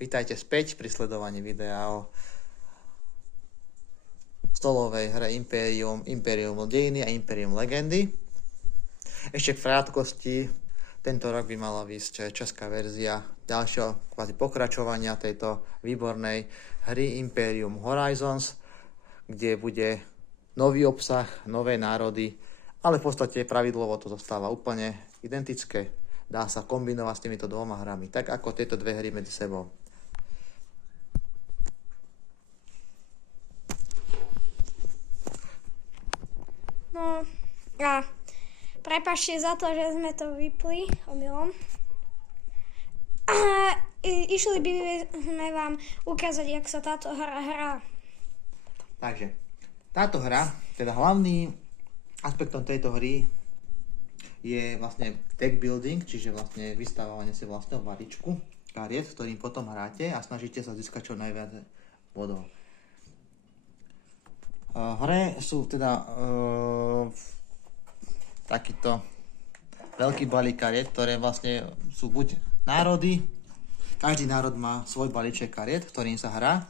Vítajte späť pri sledovaní videa o stolovej hre Imperium dejiny a Imperium legendy. Ešte v krátkosti, tento rok by mala výsť česká verzia ďalšieho kvázi pokračovania tejto výbornej hry Imperium Horizons, kde bude nový obsah, nové národy, ale v podstate pravidlovo to zostáva úplne identické. Dá sa kombinovať s týmito dvoma hrami, tak ako tieto dve hry medzi sebou. No a prepáčte za to, že sme to vypli omylom. Išli by sme vám ukázať, jak sa táto hra hrá. Takže, táto hra, teda hlavný aspektom tejto hry je vlastne deck building, čiže vlastne vystavovanie si vlastného balíčku kariet, ktorým potom hráte a snažíte sa získať čo najviac bodov. V hre sú teda takýto veľký balík kariet, ktoré vlastne sú buď národy, každý národ má svoj balíček kariet, ktorým sa hrá.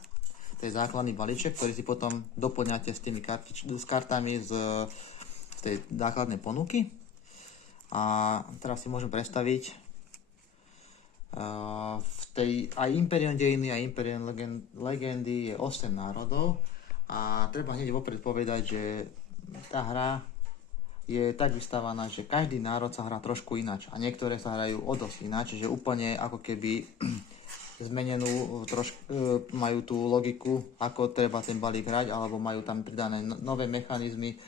To je základný balíček, ktorý si potom doplňate s tými s kartami z tej základnej ponuky. A teraz si môžem predstaviť v tej aj Imperium dejiny a Imperium legendy je 8 národov. A treba hneď vopred povedať, že tá hra je tak vystávaná, že každý národ sa hrá trošku ináč a niektoré sa hrajú o dosť ináč, že úplne ako keby zmenenú, majú tú logiku, ako treba ten balík hrať, alebo majú tam pridané nové mechanizmy,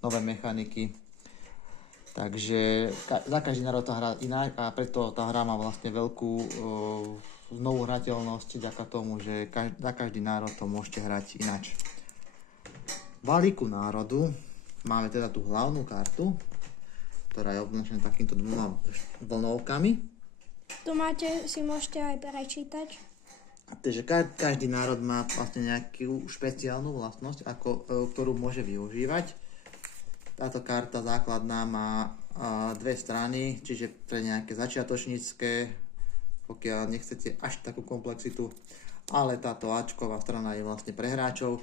nové mechaniky. Takže za každý národ tá hra ináč a preto tá hra má vlastne veľkú znovu hrateľnosť vďaka tomu, že za každý národ to môžete hrať ináč. V balíku národu máme teda tú hlavnú kartu, ktorá je označená takýmto dvoma vlnovkami. Tu si môžete aj prečítať. Takže každý národ má vlastne nejakú špeciálnu vlastnosť, ktorú môže využívať. Táto karta základná má dve strany, čiže pre nejaké začiatočnícke, pokiaľ nechcete až takú komplexitu, ale táto Ačková strana je vlastne pre hráčov.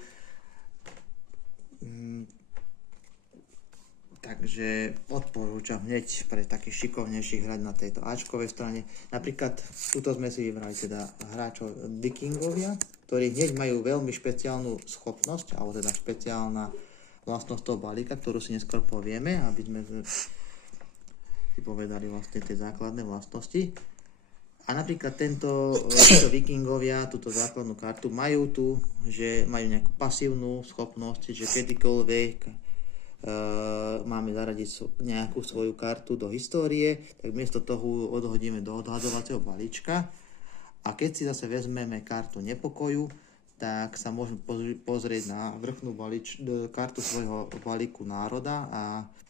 Takže odporúčam hneď pre takých šikovnejších hrať na tejto Ačkovej strane. Napríklad tuto sme si vybrali teda hráčov Vikingovia, ktorí hneď majú veľmi špeciálnu schopnosť, alebo teda špeciálna vlastnosť toho balíka, ktorú si neskôr povieme, aby sme si povedali vlastne tie základné vlastnosti. A napríklad títo Vikingovia, túto základnú kartu, majú tu, že majú nejakú pasívnu schopnosť, že kedykoľvek máme zaradiť nejakú svoju kartu do histórie, tak miesto toho odhodíme do odhadovacieho balíčka. A keď si zase vezmeme kartu nepokoju, tak sa môžeme pozrieť na vrchnú kartu svojho balíku národa a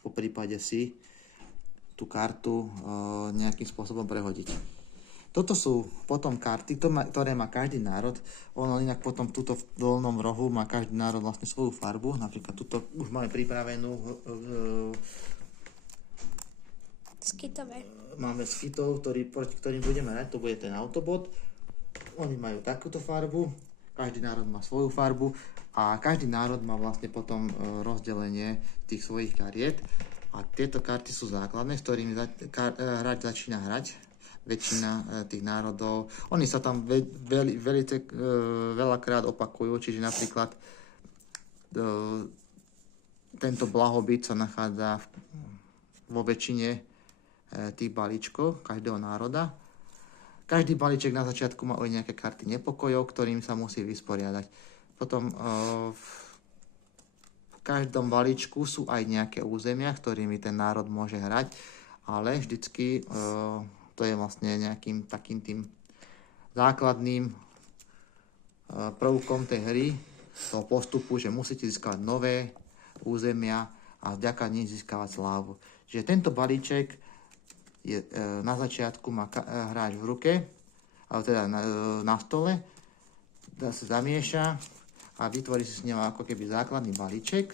po prípade si tú kartu nejakým spôsobom prehodiť. Toto sú potom karty, ktoré má každý národ. Ono inak potom tuto v dolnom rohu má každý národ vlastne svoju farbu. Napríklad tuto už máme pripravenú Skitové. Máme skitov, proti ktorým budeme hrať. To bude ten Autobot. Oni majú takúto farbu. Každý národ má svoju farbu a každý národ má vlastne potom rozdelenie tých svojich kariet. A tieto karty sú základné, s ktorými hráč začína hrať. Väčšina tých národov. Oni sa tam veľakrát opakujú, čiže napríklad tento blahobyt sa nachádza vo väčšine tých balíčkov každého národa. Každý balíček na začiatku má aj nejaké karty nepokojov, ktorým sa musí vysporiadať. Potom v každom balíčku sú aj nejaké územia, ktorými ten národ môže hrať, ale vždycky to je vlastne nejakým takým tým základným prvkom tej hry, toho postupu, že musíte získavať nové územia a vďaka nim získavať slávu. Čiže tento balíček na začiatku má hráč v ruke, ale teda na stole, sa zamieša a vytvorí si s ním ako keby základný balíček.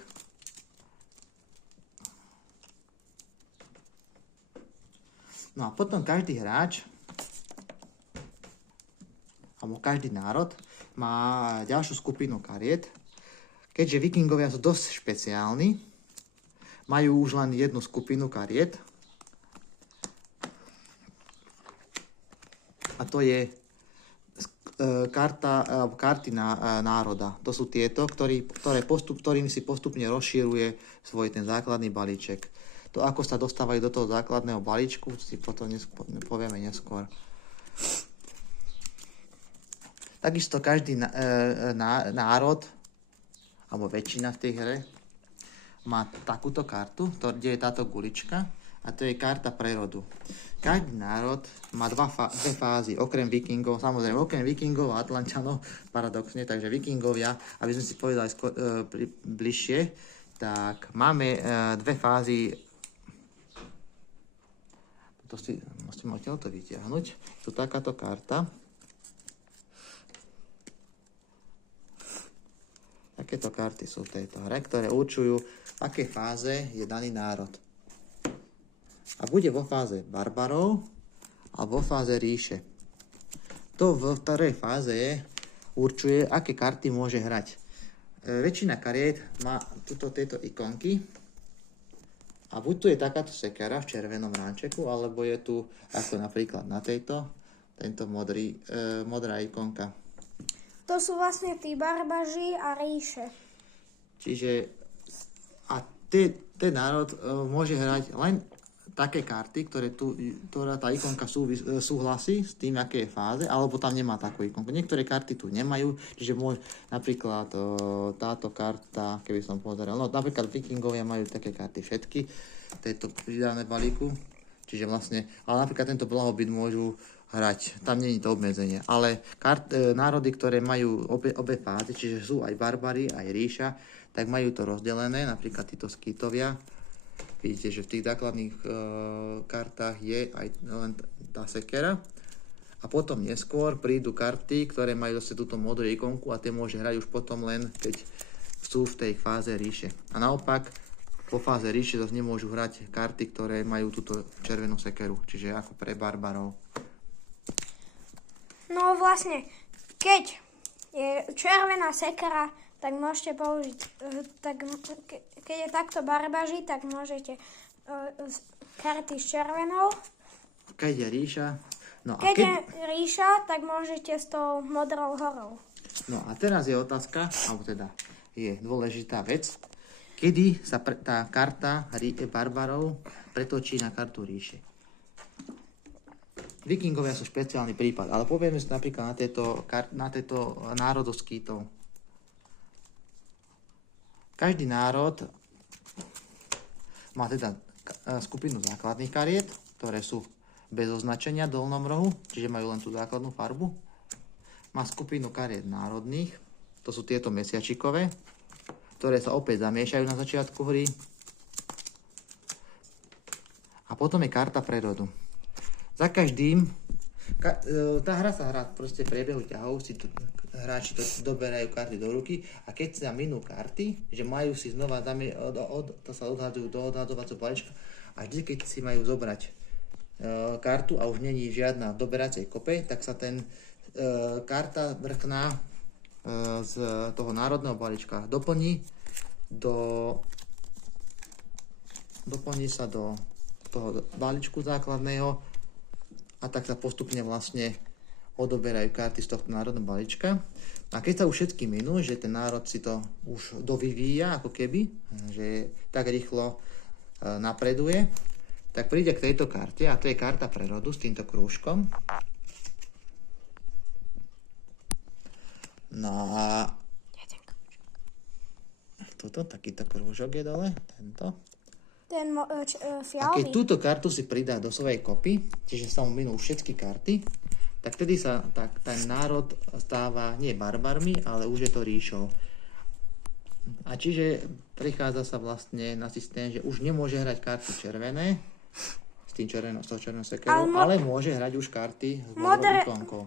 No a potom každý hráč alebo každý národ má ďalšiu skupinu kariet. Keďže vikingovia sú dosť špeciálni, majú už len jednu skupinu kariet. A to je karty národa. To sú tieto, ktorými si postupne rozširuje svoj ten základný balíček. To, ako sa dostávajú do toho základného balíčku, si potom povieme neskôr. Takisto každý národ, alebo väčšina v tej hre, má takúto kartu, kde je táto gulička, a to je karta prerodu. Každý národ má dve fázy, okrem vikingov, samozrejme, okrem vikingov a Atlančanov, paradoxne, takže vikingovia, aby sme si povedali bližšie, tak máme dve fázy. To si musím odtiaľto vytiahnuť. Tu takáto karta. Takéto karty sú v tejto hre, ktoré určujú, v akej fáze je daný národ. A bude vo fáze barbarov a vo fáze ríše. To v ktorej fáze určuje, aké karty môže hrať. Väčšina kariet má tieto ikonky. A buď tu je takáto sekera v červenom ránčeku, alebo je tu, ako napríklad na tento modrá ikonka. To sú vlastne tí barbaži a ríše. Čiže ten národ môže hrať len také karty, ktorá tá ikonka súhlasí s tým, aké je fáze, alebo tam nemá takú ikonku. Niektoré karty tu nemajú, čiže napríklad táto karta, keby som pozeral, no napríklad vikingovia majú také karty všetky, tejto pridané balíku, čiže vlastne, ale napríklad tento blahobyt môžu hrať, tam nie je to obmedzenie, ale národy, ktoré majú obe fázy, čiže sú aj barbary, aj ríša, tak majú to rozdelené, napríklad títo skýtovia. Vidíte, že v tých základných kartách je aj len tá sekera. A potom neskôr prídu karty, ktoré majú zase túto modrú ikonku a tie môže hrať už potom len, keď sú v tej fáze ríše. A naopak, po fáze ríše zase nemôžu hrať karty, ktoré majú túto červenú sekeru, čiže ako pre barbarov. No vlastne, keď je červená sekera, tak môžete použiť, keď je takto barbaži, tak môžete karty s červenou. Keď je ríša. No keď je ríša, tak môžete s tou modrou horou. No a teraz je otázka, alebo teda je dôležitá vec, kedy sa tá karta barbarov pretočí na kartu ríše. Vikingovia sú špeciálny prípad, ale povieme si napríklad na tejto národoskýtov. Každý národ má teda skupinu základných kariet, ktoré sú bez označenia v dolnom rohu, čiže majú len tú základnú farbu. Má skupinu kariet národných, to sú tieto mesiačikové, ktoré sa opäť zamiešajú na začiatku hry. A potom je karta prerodu. Za každým, tá hra sa hrá proste v priebehu ťahov, si hráči doberajú karty do ruky a keď sa minú karty, že majú si znova, to sa odhadzujú do odhadzovacieho balíčka a vždy, keď si majú zobrať kartu a už není žiadna v doberacej kope, tak sa karta vrchná z toho národného balíčka doplní sa do toho balíčku základného a tak sa postupne vlastne odoberajú karty z tohto národného balíčka. A keď sa už všetky minú, že ten národ si to už dovyvíja, ako keby, že tak rýchlo napreduje, tak príde k tejto karte, a to je karta prerodu s týmto krúžkom. No a takýto krúžok je dole, tento. Ten fialový. A keď túto kartu si pridá do svojej kopy, čiže sa mu minú všetky karty, tak vtedy sa ten národ stáva nie barbarmi, ale už je to ríšou. A čiže prichádza sa vlastne na systém, že už nemôže hrať karty červené, s tou červenou sekerou, ale môže hrať už karty s modrou ikonkou.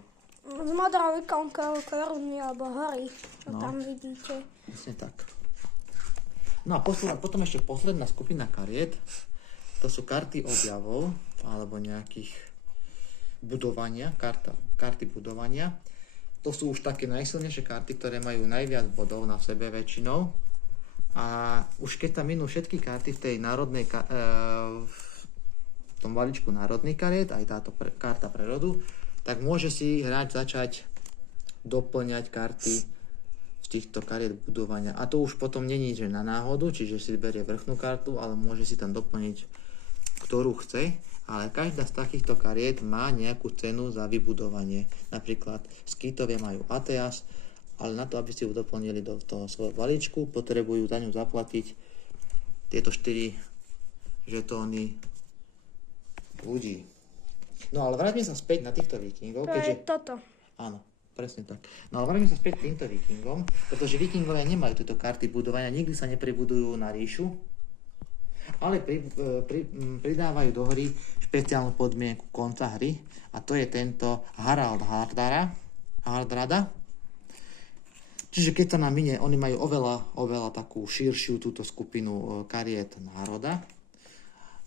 S modrou ikonkou koruny alebo hory, čo tam vidíte. Vlastne tak. No a potom ešte posledná skupina kariet, to sú karty objavov, alebo nejakých budovania, karty budovania. To sú už také najsilnejšie karty, ktoré majú najviac bodov na sebe väčšinou. A už keď tam minú všetky karty v tej národnej v tom balíčku národných kariet, aj táto karta prerodu, tak môže si hráč začať doplňať karty z týchto kariet budovania. A to už potom není, že na náhodu, čiže si berie vrchnú kartu, ale môže si tam doplniť, ktorú chce. Ale každá z takýchto kariet má nejakú cenu za vybudovanie. Napríklad skýtovia majú Ateas, ale na to, aby si ju doplnili do toho svojho balíčku, potrebujú za ňu zaplatiť tieto 4 žetóny ľudí. No ale vráťme sa späť na týchto vikingov. To je toto. Áno, presne tak. No ale vráťme sa späť k týmto vikingom, pretože vikingovia nemajú tieto karty budovania, nikdy sa nepribudujú na ríšu, ale pridávajú do hry špeciálnu podmienku konca hry a to je tento Harald Hardrada. Čiže keď sa nám minie, oni majú oveľa takú širšiu túto skupinu kariet národa.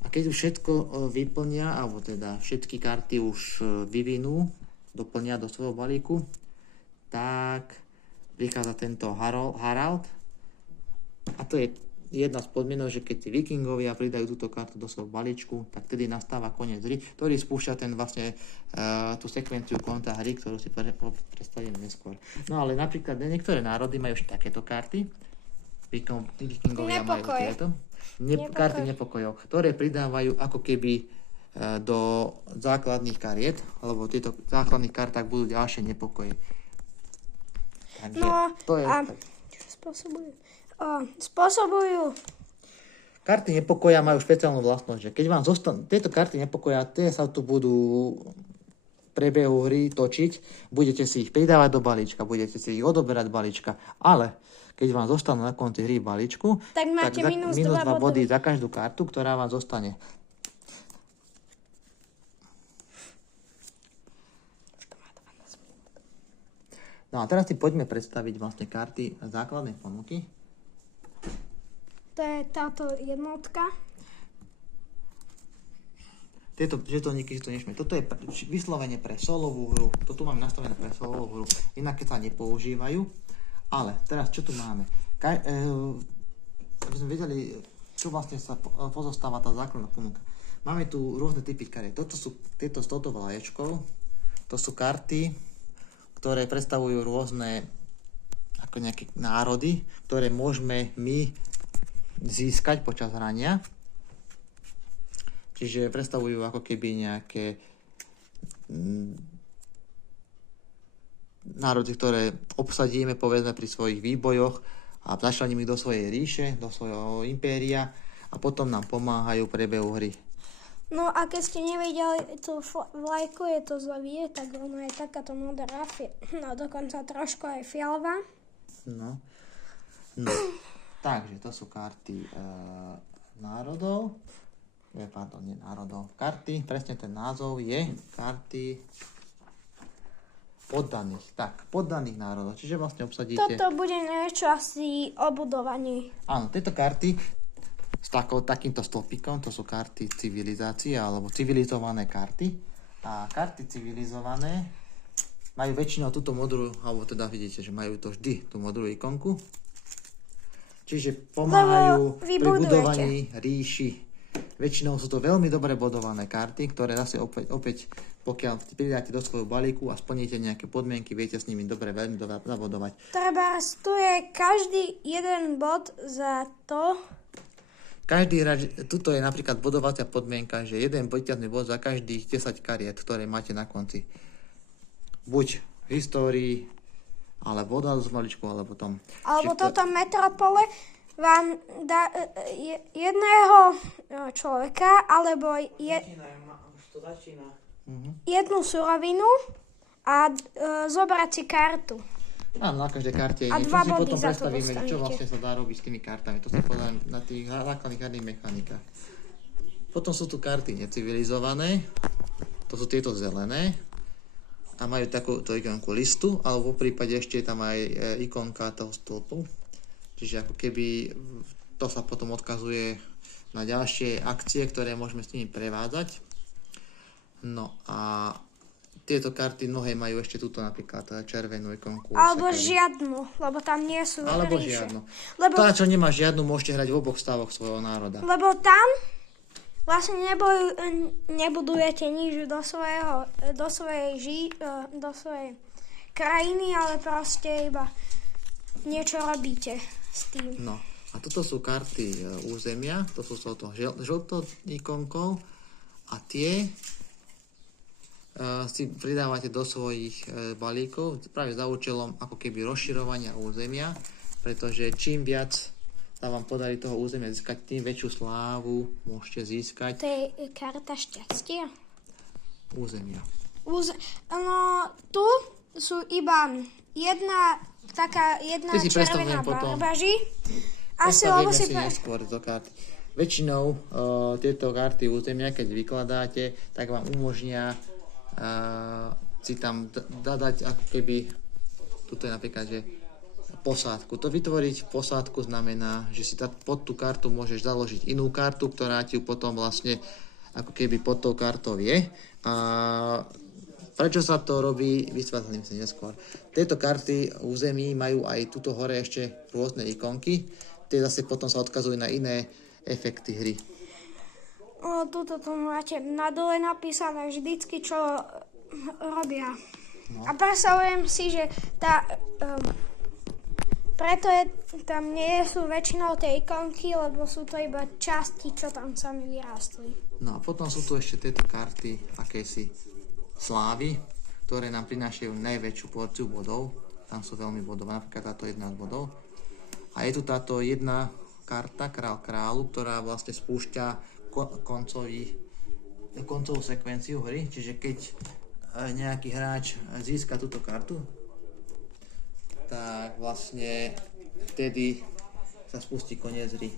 A keď už všetko vyplnia, alebo teda všetky karty už vyvinú, doplnia do svojho balíku, tak prichádza tento Harald. A to je jedna z podmienok, že keď si vikingovia pridajú túto kartu do svojho balíčku, tak tedy nastáva koniec hry, ktorý spúšťa ten vlastne tú sekvenciu konta hry, ktorú si predstavíme neskôr. No ale napríklad niektoré národy majú už takéto karty. Vikingovia majú tieto. Karty nepokojov, ktoré pridávajú ako keby do základných kariet, lebo v týchto základných kartách budú ďalšie nepokoje. Takže No to je... a čo spôsobujú? Karty nepokoja majú špeciálnu vlastnosť, že keď vám zostanú tieto karty nepokoja, tie sa tu budú v priebehu hry točiť, budete si ich pridávať do balíčka, budete si ich odoberať balíčka, ale keď vám zostanú na konci hry v balíčku, Tak máte minus 2 body za každú kartu, ktorá vám zostane. No a teraz si poďme predstaviť vlastne karty základnej ponuky. To je táto jednotka. Tieto žetóniky si to nešme. Toto je vyslovene pre solovú hru. Toto máme nastavené pre solovú hru. Inak keď sa nepoužívajú. Ale teraz čo tu máme? Aby sme vedeli, čo vlastne sa pozostáva tá základná ponuka. Máme tu rôzne typy kariet. Tieto s touto vlaječkou. To sú karty, ktoré predstavujú rôzne ako nejaké národy, ktoré môžeme my získať počas hrania. Čiže predstavujú ako keby nejaké národy, ktoré obsadíme povedzme pri svojich výbojoch a začleníme ich do svojej ríše, do svojho impéria a potom nám pomáhajú v priebehu hry. No a keď ste nevideli tú vlajku, je to zle vidieť, tak ona je takáto modrá, no dokonca trošku aj fialová. No. Takže to sú karty národov. Pardon, nie národov. Karty, presne ten názov je karty poddaných. Tak, poddaných národov. Čiže vlastne obsadíte... Toto bude niečo asi o budovaní. Áno, tieto karty s takýmto stĺpikom, to sú karty civilizácie alebo civilizované karty. A karty civilizované majú väčšinou túto modrú, alebo teda vidíte, že majú to vždy tú modrú ikonku. Čiže pomáhajú pri budovaní ríši. Väčšinou sú to veľmi dobre bodované karty, ktoré zase opäť pokiaľ pridáte do svojho balíku a splníte nejaké podmienky, viete s nimi dobre veľmi zabodovať. Treba, tu je každý jeden bod za to. Každý hráč, tuto je napríklad bodovacia podmienka, že jeden víťazný bod za každých 10 kariet, ktoré máte na konci. Buď v histórii, alebo od maličku, alebo tom. Alebo toto metropole vám dá jedného človeka, alebo jednu surovinu a zobrať si kartu. Áno, na každej karte je A niečo. 2 Si body potom za to predstavíme, čo dostanete. vlastne sa dá robiť s tými kartami. To sa podá na tých základných herných mechanikách. Potom sú tu karty necivilizované. To sú tieto zelené. A majú takúto ikonku listu, alebo v prípade ešte je tam aj ikonka toho stĺpu. Čiže ako keby to sa potom odkazuje na ďalšie akcie, ktoré môžeme s nimi prevádzať. No a tieto karty mnohé majú ešte túto napríklad červenú ikonku. Alebo sekery. žiadnu, lebo tam nie sú Alebo ríše. žiadnu. Lebo, Tá, čo nemá žiadnu, môžete hrať v oboch stavoch svojho národa. lebo tam vlastne nebudujete nič do svojej krajiny, ale proste iba niečo robíte s tým. No. A toto sú karty územia, to sú s touto žltou ikonkou a tie si pridávate do svojich balíkov práve za účelom ako keby rozširovania územia, pretože čím viac sa vám podarí toho územia získať, tým väčšiu slávu môžete získať. To je karta šťastia. Územia. No, tu sú iba jedna Ty si červená predstavujem potom. barbaži. Asi lebo Predstavíme si si neskôr do karty. Väčšinou tieto karty územia, keď vykladáte, tak vám umožnia si tam dať ako keby, tuto je napríklad, že posádku. To vytvoriť posádku znamená, že si pod tú kartu môžeš založiť inú kartu, ktorá ti potom vlastne ako keby pod tou kartou je. A prečo sa to robí, vysvetlím si neskôr. Tieto karty území majú aj tuto hore ešte rôzne ikonky, tie zase potom sa odkazujú na iné efekty hry. Tuto to máte na dole napísané vždycky, čo robia. No. A predstavujem si, že preto tam nie sú väčšinou tie ikonky, lebo sú to iba časti, čo tam sami vyrástli. No a potom sú tu ešte tieto karty akési slávy, ktoré nám prinášajú najväčšiu porciu bodov. Tam sú veľmi bodové, napríklad táto 11 bodov. A je tu táto jedna karta, král kráľu, ktorá vlastne spúšťa koncovú sekvenciu hry. Čiže keď nejaký hráč získa túto kartu, tak vlastne vtedy sa spustí koniec hry.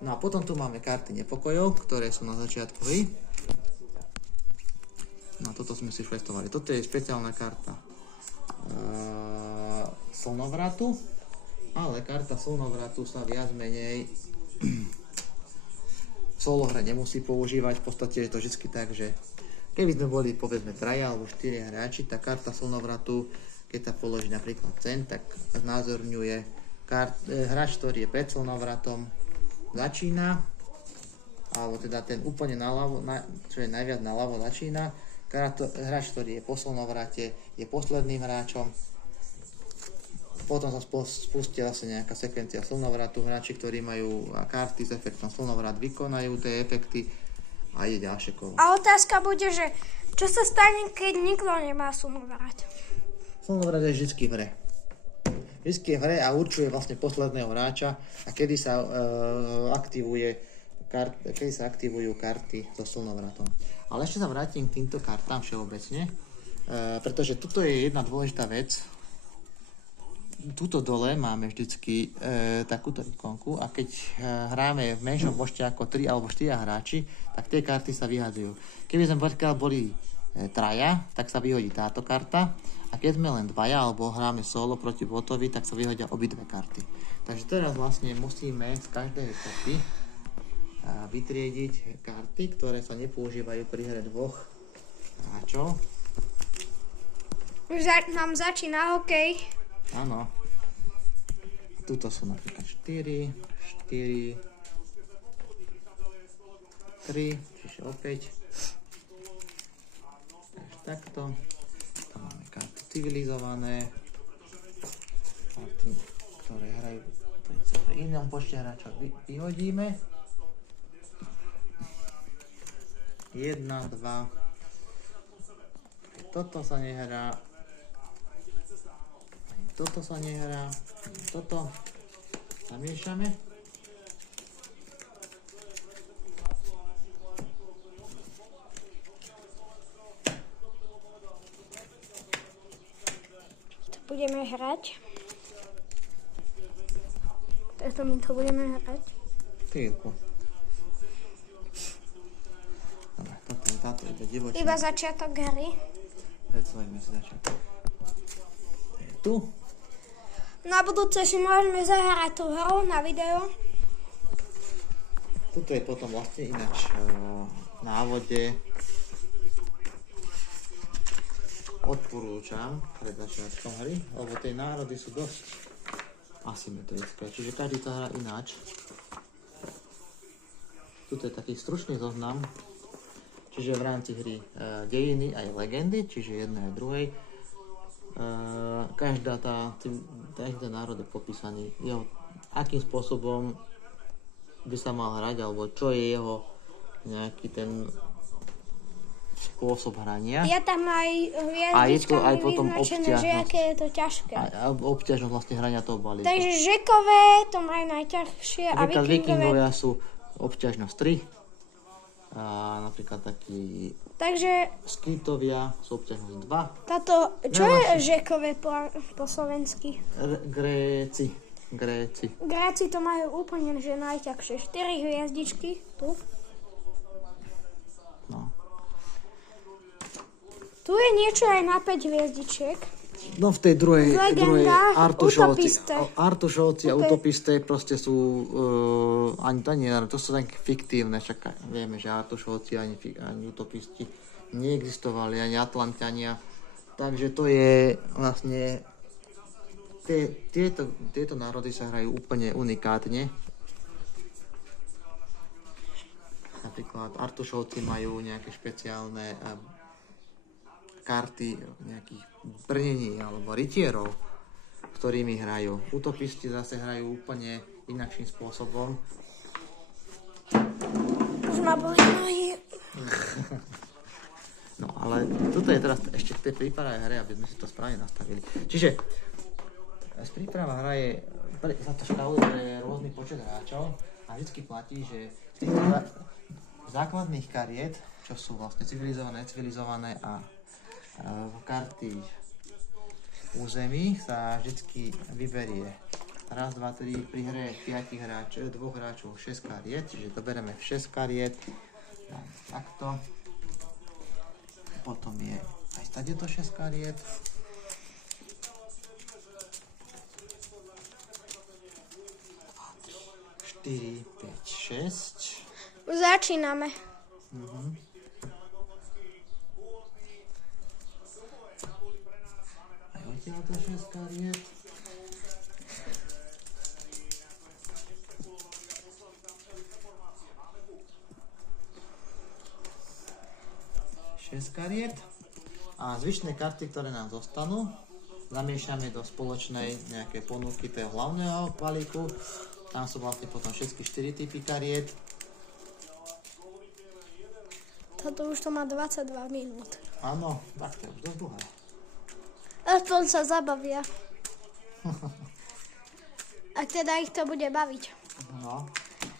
No a potom tu máme karty nepokojov, ktoré sú na začiatku hry. No toto sme si už testovali. Toto je špeciálna karta slnovratu, ale karta slnovratu sa viac menej v solohre nemusí používať. V podstate je to vždy tak, že keby sme boli povedzme 3 alebo 4 hráči, tá karta slnovratu, keď sa položí napríklad cen, tak znázorňuje hráč, ktorý je pred slnovratom, začína, alebo teda ten úplne naľavo, čo je najviac naľavo začína. Hráč, ktorý je po slnovrate, je posledným hráčom. Potom sa spustí vlastne nejaká sekvencia slnovratu. Hráči, ktorí majú karty s efektom slnovrat, vykonajú tie efekty a ide ďalšie kolo. A otázka bude, že čo sa stane, keď nikto nemá slnovrat? Slnovrat je vždycky v hre. Vždycky je v hre a určuje vlastne posledného hráča a kedy sa aktivujú karty so slnovratom. Ale ešte sa vrátim k týmto kartám všeobecne, pretože tuto je jedna dôležitá vec. Tuto dole máme vždycky takúto ikonku a keď hráme v menšom počte ako 3 alebo 4 hráči, tak tie karty sa vyhadzujú. Keby sme boli 3, tak sa vyhodí táto karta a keď sme len 2 alebo hráme solo proti botovi, tak sa vyhodia obidve karty. Takže teraz vlastne musíme z každej kopy vytriediť karty, ktoré sa nepoužívajú pri hre dvoch hráčov. Už nám začína hokej. Áno. Tuto sú napríklad 4, 3, čiže opäť. Takže takto. Tam máme karty civilizované. Karty, ktoré hrajú pri inom počte hráčov vyhodíme. 1, 2. Toto sa nehrá. Toto sa nehrá. Toto zamiešame. To budeme hrať. Preto my to budeme hrať. Chvíľku. Dobre, toto je táto iba divočina. Iba začiatok hry. Predstavíme si začiatok. Tu. Na budúce si môžeme zahrať tú hru na video. Tuto je potom vlastne ináč v návode odporúčam pred začiatkom hry, lebo tie národy sú dosť asymetrické, čiže každý to hrá ináč. Tuto je taký stručný zoznam, čiže v rámci hry dejiny aj legendy, čiže jednej aj druhej. Každý národ je popísaný jeho, akým spôsobom by sa mal hrať, alebo čo je jeho nejaký ten spôsob hrania. Ja tam aj hviezdičkami vyznačené, že aké je to ťažké. A obťažnosť vlastne hrania toho balíka. Takže Žekové to majú najťažšie a Vikingovia sú obťažnosť 3. A napríklad takí Skýtovia sú obťažnosť 2. Čo je Žekové po slovensky? Gréci. Gréci to majú úplne že najťažšie. 4 hviezdičky tu. No. Tu je niečo aj na 5 hviezdičiek. No v tej druhej Artušovci a Okay. Utopisté proste sú to sú také fiktívne, však vieme, že Artušovci ani Utopisti neexistovali, ani Atlanťania, takže to je vlastne tieto národy sa hrajú úplne unikátne. Napríklad Artušovci majú nejaké špeciálne karty nejakých brnení alebo rytierov, ktorými hrajú. Utopisti zase hrajú úplne inakším spôsobom. Už ma boli nohy. No ale toto je teraz ešte v tej príprave hry, aby sme si to správne nastavili. Čiže príprava hra je za to škálu pre rôzny počet hráčov a vždycky platí, že z tých základných kariet, čo sú vlastne civilizované a karty území, sa vždycky vyberie raz, 2, 3 pri hre 2 hráčov 6 kariet, čiže to bereme 6 kariet takto, potom je aj stade to 6 kariet, Štyri, 5, 6. Už začíname. Aj odtiaľ to 6 kariet. Kariet a zvyšné karty, ktoré nám zostanú, zamiešame do spoločnej nejakej ponuky toho hlavného balíku. Tam sú vlastne potom všetky 4 typy kariet. Toto už to má 22 minút. Áno, tak to je už dosť dlhé. Aspoň sa zabavia. A teda ich to bude baviť. No,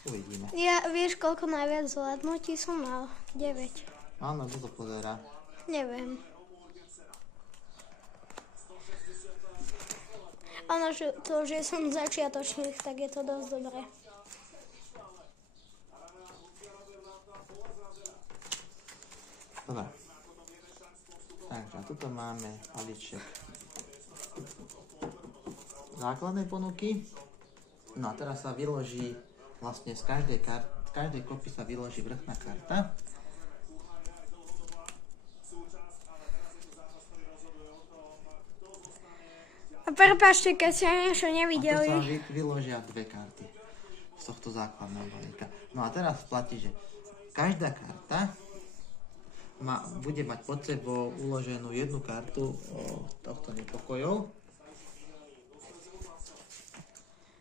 uvidíme. Ja, vieš, koľko najviac zvládnutí som mal? 9. Áno, kto to pozerá? Neviem. Áno, že to, že som začiatočník, tak je to dosť dobré. Dobre. Takže tuto máme balíček základnej ponuky. No a teraz sa vyloží vlastne z každej kopy sa vyloží vrchná karta. A prepáčte, keď ste niečo nevideli. A tu sa vyložia 2 karty z tohto základného balíka. No a teraz platí, že každá karta bude mať pod sebou uloženú jednu kartu tohto nepokojov.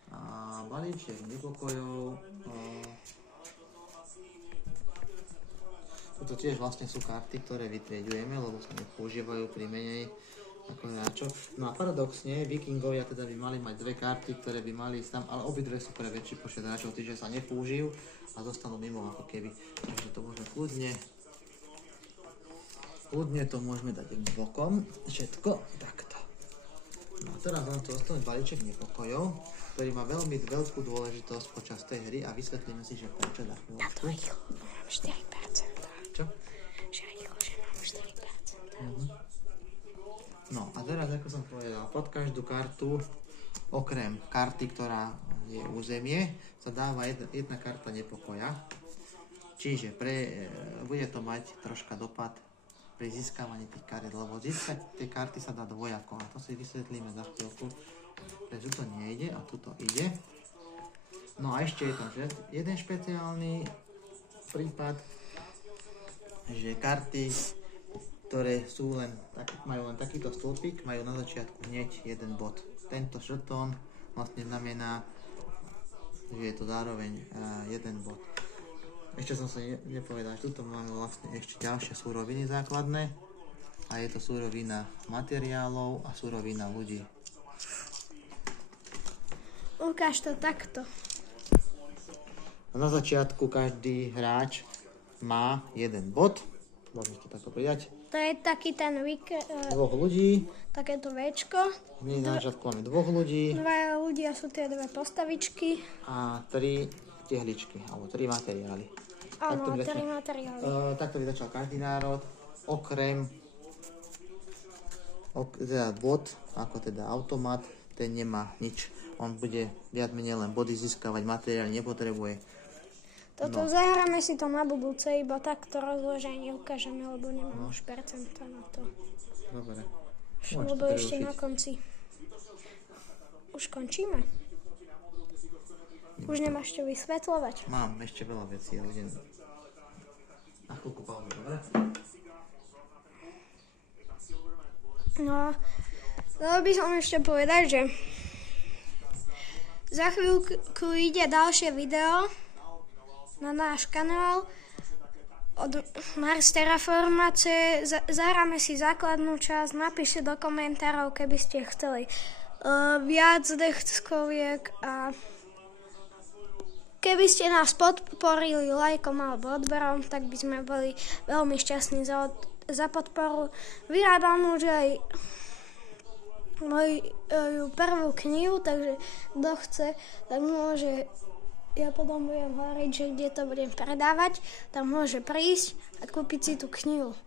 A balíček nepokojov. Toto tiež vlastne sú karty, ktoré vytriedujeme, lebo sa nepoužívajú pri menej ako hráčov. No a paradoxne, Vikingovia teda by mali mať 2 karty, ktoré by mali ísť tam, ale obidve sú pre väčší počet hráčov, takže sa nepoužijú a zostanú mimo ako keby. Takže to môžeme kľudne to môžeme dať bokom, všetko takto. No a teraz vám tu zostane balíček nepokojov, ktorý má veľmi veľkú dôležitosť počas tej hry a vysvetlíme si, že prečo za chvíľu. Táto rýchlo, mám 4%. Čo? Že rýchlo, že mám 4%. No a teraz, ako som povedal, pod každú kartu, okrem karty, ktorá je územie, sa dáva jedna karta nepokoja. Čiže bude to mať troška dopad pri získavaní tých kariet, lebo získať tie karty sa dá dvojako a to si vysvetlíme za chvíľku. Takže tu to nejde a tu to ide. No a ešte je tam jeden špeciálny prípad, že karty, ktoré sú majú len takýto stĺpik, majú na začiatku hneď jeden bod. Tento žetón vlastne znamená, že je to zároveň jeden bod. Ešte som sa nepovedal, že tuto máme vlastne ešte ďalšie súroviny základné a je to súrovina materiálov a súrovina ľudí. Ukáž to takto. Na začiatku každý hráč má jeden bod, môžeme to takto pridať. To je taký ten Dvoch ľudí. takéto Včko. My na začiatku máme dvoch ľudí. Dvaja ľudia sú tie dve postavičky. A 3 tehličky, alebo 3 materiály. Áno, 3 materiály. Takto by začal každý národ, okrem teda bod, ako teda automat, ten nemá nič. On bude viac menej len body získavať, materiál nepotrebuje. Toto zahráme si to na budúce, iba takto rozloženie ukážeme, lebo nemám už percenta na to. Dobre. Lebo ešte na konci. Už končíme? Už nemáš čo vysvetľovať? Mám ešte veľa vecí, ale idem na chvíľku pauzu, dobre? No, chcel by som ešte povedať, že za chvíľku ide ďalšie video na náš kanál od Mars Terraformácie. Zahráme si základnú časť, napíšte do komentárov, keby ste chceli viac deskoviek a keby ste nás podporili lajkom alebo odberom, tak by sme boli veľmi šťastní za podporu. Vyrábam už aj moju prvú knihu, takže kto chce, tak môže, ja potom budem hovoriť, že kde to budem predávať, tam môže prísť a kúpiť si tú knihu.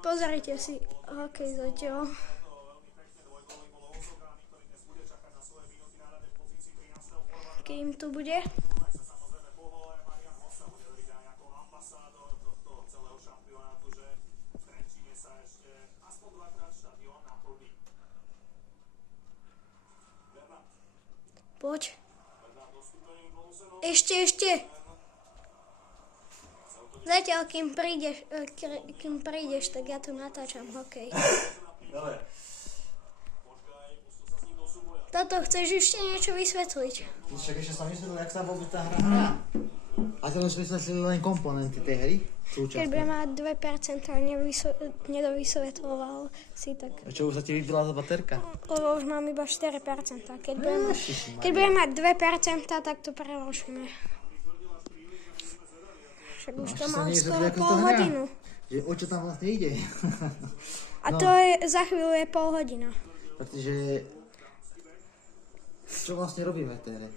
Pozrite si hokej zatiaľ. Kým tu bude. Poď. Ešte. Zatiaľ, kým prídeš, tak ja tu natáčam hokej. Dobre. Toto chceš ešte niečo vysvetliť? Však ešte som vysvetlil, jak sa vôbec tá hra hrá. A to už vysvetlili len komponenty tej hry. Keď budem mať 2% a nedovysvetloval si, tak... A čo, už sa ti vybila za baterka? Lebo už mám iba 4%. Keď budem mať 2%, tak to preložíme. Však už to mám skoro pol hodinu. Že o čo tam vlastne ide? A to je, za chvíľu je pol hodina. Pretože... Čo vlastne robíme v tej hre?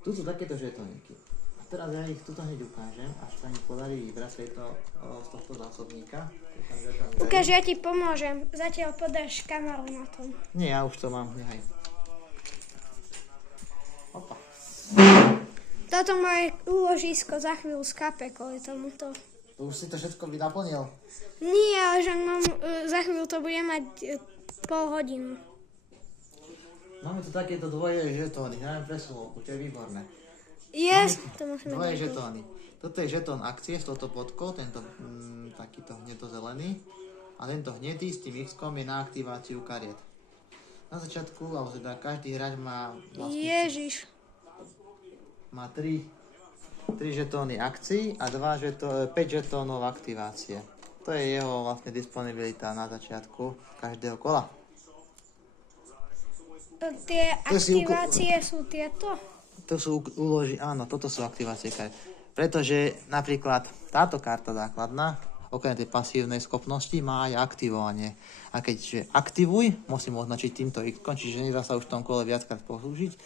Tu sú takéto žetóniky. A teraz ja ich tuto hneď ukážem, až sa mi podarí vybrať z tohto zásobníka. Ukáž, ja ti pomôžem. Zatiaľ podáš kameru na tom. Nie, ja už to mám, nehaj. Opa. Toto moje úložisko za chvíľu skápe kvôli tomuto. Už si to všetko naplnil? Nie, ale že mám, za chvíľu to bude mať pol hodinu. Máme tu takéto dvoje žetóny, hráme presúvovku, čo je výborné. Yes, to musíme Dvoje dať. žetóny. Toto je žetón akcie s touto podkou, tento takýto hnedo-zelený. A tento hnedý s tým X-kom je na aktiváciu kariet. Na začiatku, alebo teda každý hráč má vlastne... Ježiš. Má 3 žetóny akcií a 5 žetónov aktivácie. To je jeho vlastne disponibilita na začiatku každého kola. Tie aktivácie sú tieto? To sú áno, toto sú aktivácie kariet. Pretože napríklad táto karta základná, okrem tej pasívnej schopnosti, má aj aktivovanie. A keďže aktivuj, musím označiť týmto X-kom, čiže nedá sa už v tom kole viackrát použiť.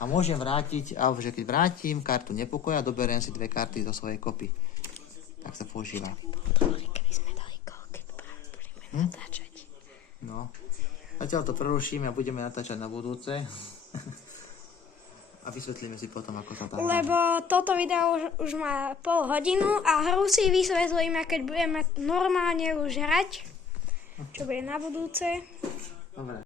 A môžem vrátiť, alebo že keď vrátim kartu nepokoja, doberiem si 2 karty zo svojej kopy. Tak sa používa. Keby sme dali gól, keď práve budeme natáčať. No. Zatiaľ to prerušíme a budeme natáčať na budúce. A vysvetlíme si potom, ako sa tá Lebo toto video už má pol hodinu a hru si vysvetlíme, keď budeme normálne už hrať, čo bude na budúce. Dobre.